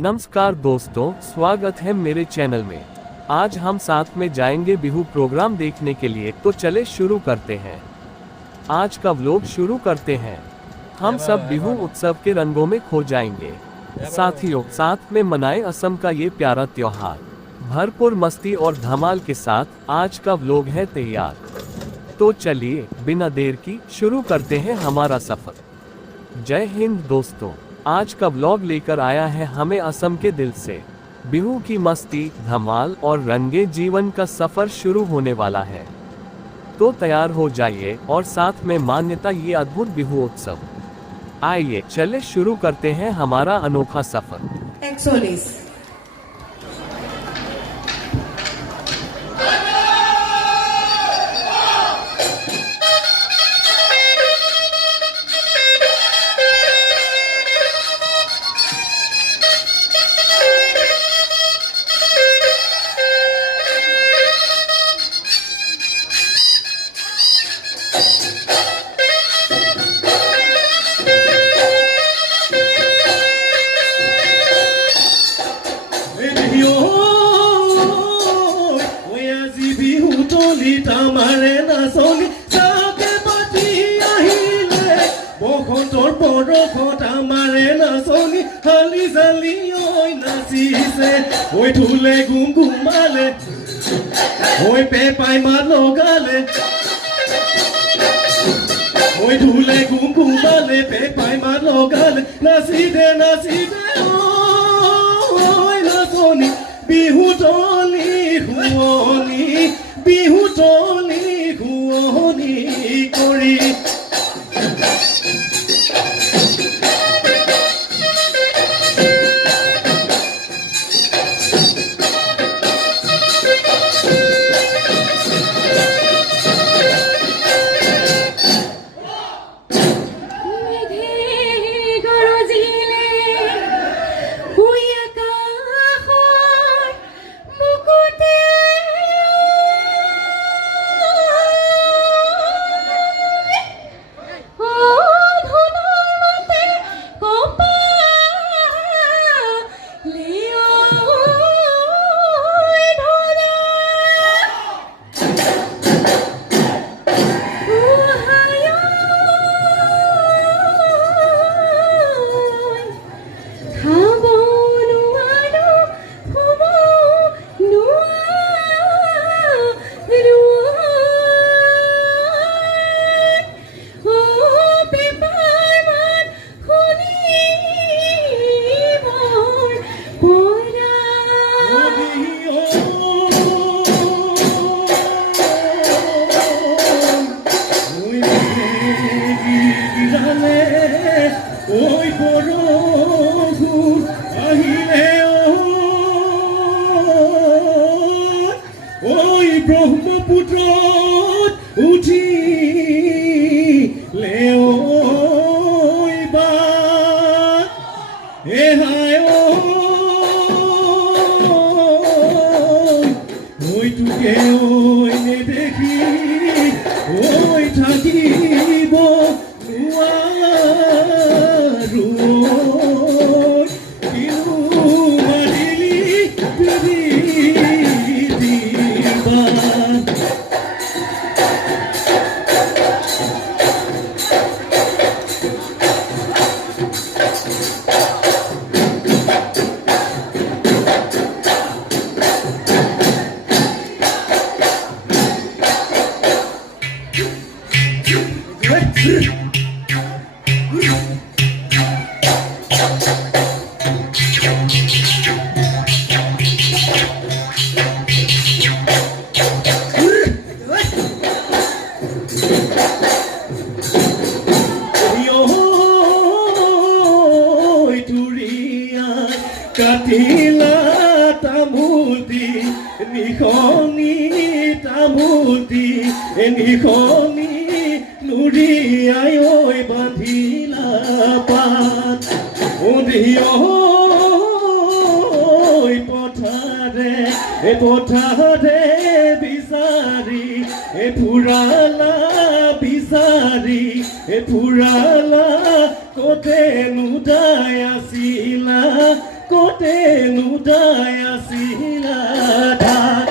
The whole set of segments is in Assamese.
नमस्कार दोस्तों, स्वागत है मेरे चैनल में। आज हम साथ में जाएंगे बिहू प्रोग्राम देखने के लिए, तो चले शुरू करते हैं। आज का व्लॉग शुरू करते हैं। हम सब बिहू उत्सव के रंगों में खो जाएंगे। साथियों, साथ में मनाएं असम का ये प्यारा त्योहार। भरपूर मस्ती और धमाल के साथ आज का व्लॉग है तैयार। तो चलिए बिना देर की शुरू करते हैं हमारा सफर। जय हिंद दोस्तों, आज का व्लॉग लेकर आया है हमें असम के दिल से। बिहू की मस्ती, धमाल और रंगे जीवन का सफर शुरू होने वाला है। तो तैयार हो जाइए और साथ में मान्यता ये अद्भुत बिहू उत्सव। आइए चले शुरू करते हैं हमारा अनोखा सफर। 41 Oi thule gum gumale, oi pe pai malogale, oi thule gum gumale, pe pai malogale, naside oi nasoni, bihu toli huoni kori. Katila tamuti nikhoni tamuti nikhoni nuri ayoi bandhila pat oi pothare bisari purala kote nudaya sila কতেনো দাই আছিলা ধান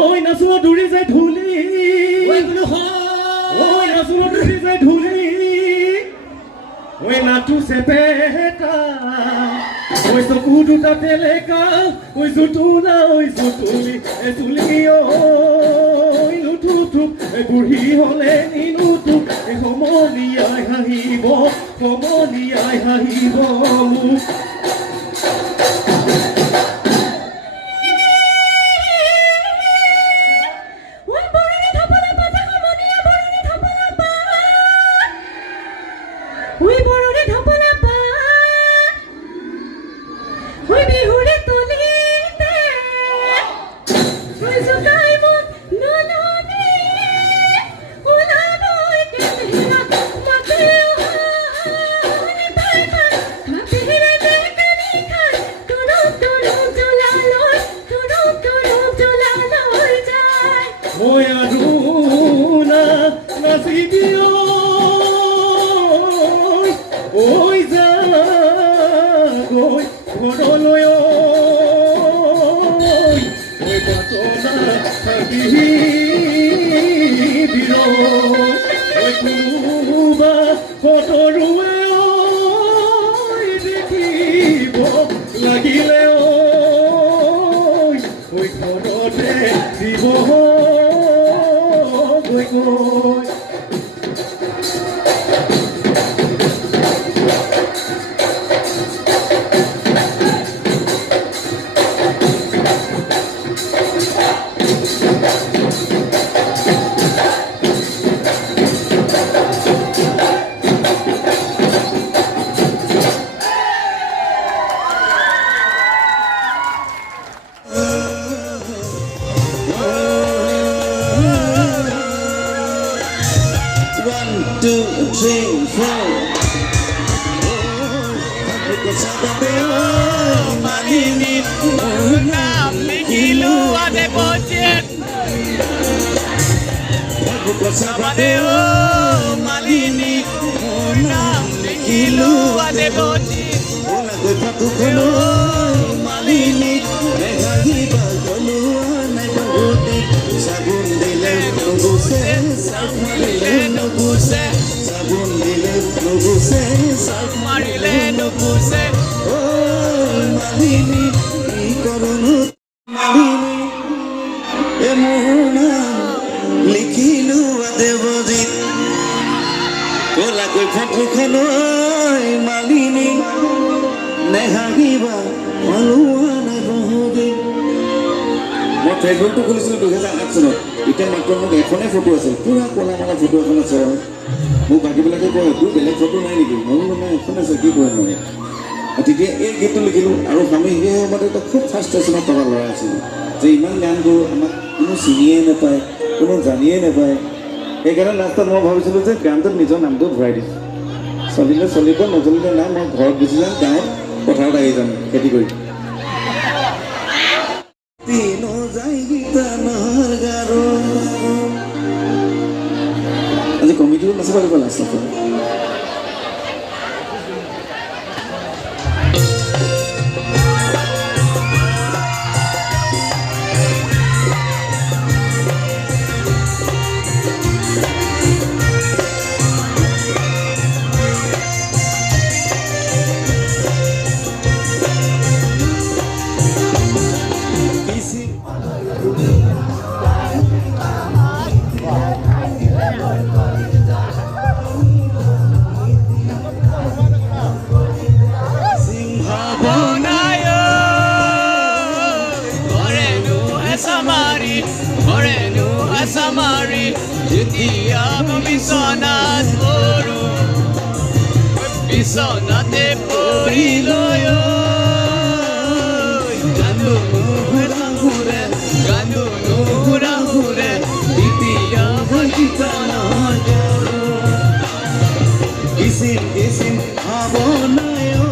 ঐ নাচুনো দৌৰি যায় ঢুলি ঐ নাচুনো দৌৰি যায় ঢুলি ঐ নাচু চেপেটা ঐ চকু দুটা টেলেকা ঐ জুতুলা ঐ জুতুলি এ চুলি ঐ নুঠুঠু এ বুঢ়ী হলে নিনুঠু এ সমনীয়াই হাঁহিব মোক Oi aduna nasidio oi zagoi godoloy oi batona habihi biro oi kuba kotorue oi dekhibo lagile oi ghorote dibo Sabadeo Malini Nam Nikilu Adeboji Ola Gopatu Kono Malini Mehahiba Kolu Anagodi Sabun Dile Nuguse Sabmarile Nuguse Sabun Dile Nuguse Sabmarile Nuguse Oh Malini Ikorunu Malini Emuna লিখিলো দেবজিত কলাকৈ ফটোখনৈ মালিনী নেহাহিবা মালোৱা নাই বহুদি মই ফেচবুকটো খুলিছিলোঁ 2008 চনত এতিয়া মাত্ৰ মোক এখনেই ফটো আছিল পুৰা কলা কলা ফটো এখন আছে মোক বাকীবিলাকে কয় তোৰ বেলেগ ফটো নাই নেকি মই মানে এখন আছে কি কয় মানে তেতিয়া এই গীতটো লিখিলোঁ আৰু আমি সেই সময়ত এটা খুব ফাৰ্ষ্ট ষ্টেচনত থকা ল'ৰা আছিলোঁ যে ইমান গান কৰোঁ আমাক কোনো চিনিয়ে নাপায় কোনো জানিয়ে নাপায় সেইকাৰণে লাষ্টত মই ভাবিছিলোঁ যে গানটোত নিজৰ নামটো ভৰাই দিছোঁ চলিলে চলিব নচলিলে নাই মই ঘৰত গুচি যাম গাঁৱত পথাৰত আহি যাম খেতি কৰি নাচিব লাগিব লাষ্টত Samari, Jutia, Bisonat, Oro, Bisonat, Poriloyo, Ganu, Hure, Ganu, Hure, Jutia, Bisona, Isin, Abonayo,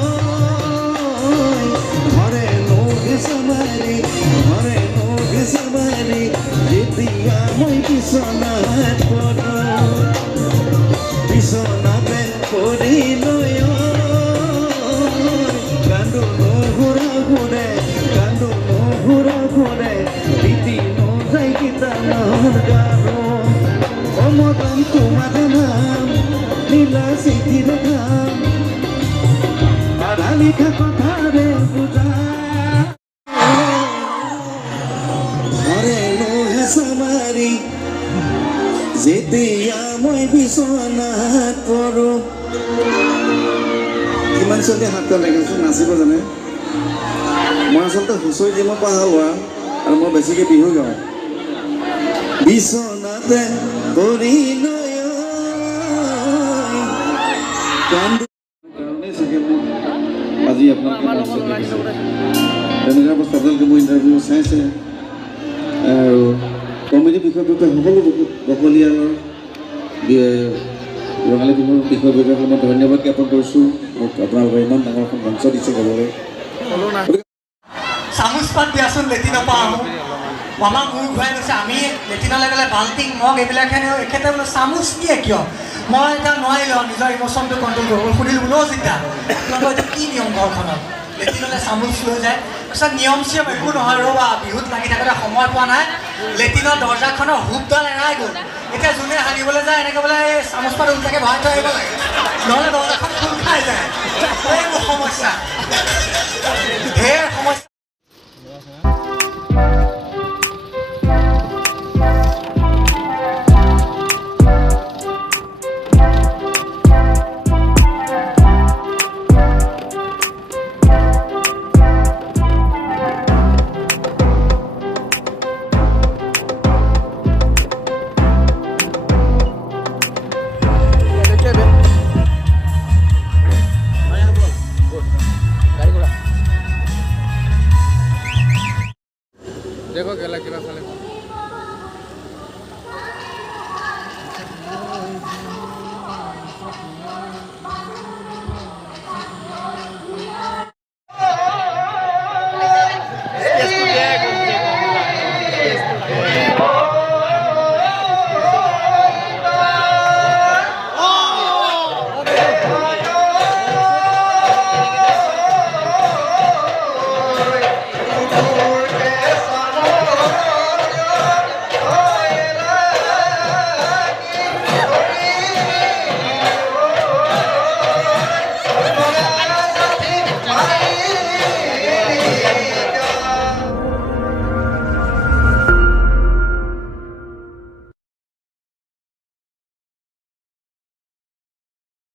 Hare no Samari, Hare no Samari, Jutia. Moi bisonat poro bisonate poriloyo kandu no hura hure titi no jai kita nagaro omodam tumadam nila sitir dham aralika kothare buja Samari যেতিয়া মই বিছনাত পৰো কিমান চলি হাত লাগিছে নাচিব জানে মই আচলতে হুঁচৰি দিব পৰা হোৱা আৰু মই বেছিকৈ বিহু গাওঁ বিছনাতে পৰি লৈ কাৰণেই চাগে মোক আজি আপোনালোকে তেনেকুৱা অৱস্থাতে মোৰ ইণ্টাৰভিউ চাইছে আৰু কমেডি বিষয়ববীয়া সকলো বকলীয়ালৰ ৰঙালী বিহুৰ বিষয়ববীয়াক মই ধন্যবাদ জ্ঞাপন কৰিছোঁ মোক আপোনালোকে ইমান ডাঙৰ এখন মঞ্চ দিছে ক'বলৈ চামুচ পাত দিয়াচোন লেটিনৰ পৰা আহোঁ মামা মোৰ ঘূৰাই গৈছে আমি লেটিনলৈ গ'লে বাল্টিং মগ এইবিলাকে এখেতে বোলো চামুচ দিয়ে কিয় মই এতিয়া নোৱাৰিলোঁ নিজৰ ইম'চনটো কণ্ট্ৰল কৰিব সুধিলোঁ বোলো জিতা তোমালোকৰ এতিয়া কি নিয়ম ঘৰখনত লেটিনলৈ চামুচ লৈ যায় পিছত নিয়ম চিয়ম একো নহয় ৰ'বা বিহুত লাগি থাকোঁতে সময় পোৱা নাই লেটিনৰ দৰ্জাখনৰ হুপডাল এৰাই গ'ল এতিয়া যোনে সানিবলৈ যায় এনেকৈ বোলে এই চামুচ পাত উল্টাকৈ ভৰাই থৈ আহিব লাগে নহ'লে দৰ্জাখন খোল খাই যায় এইবোৰ সমস্যা ঢেৰ সমস্যা देखो गेला किना साले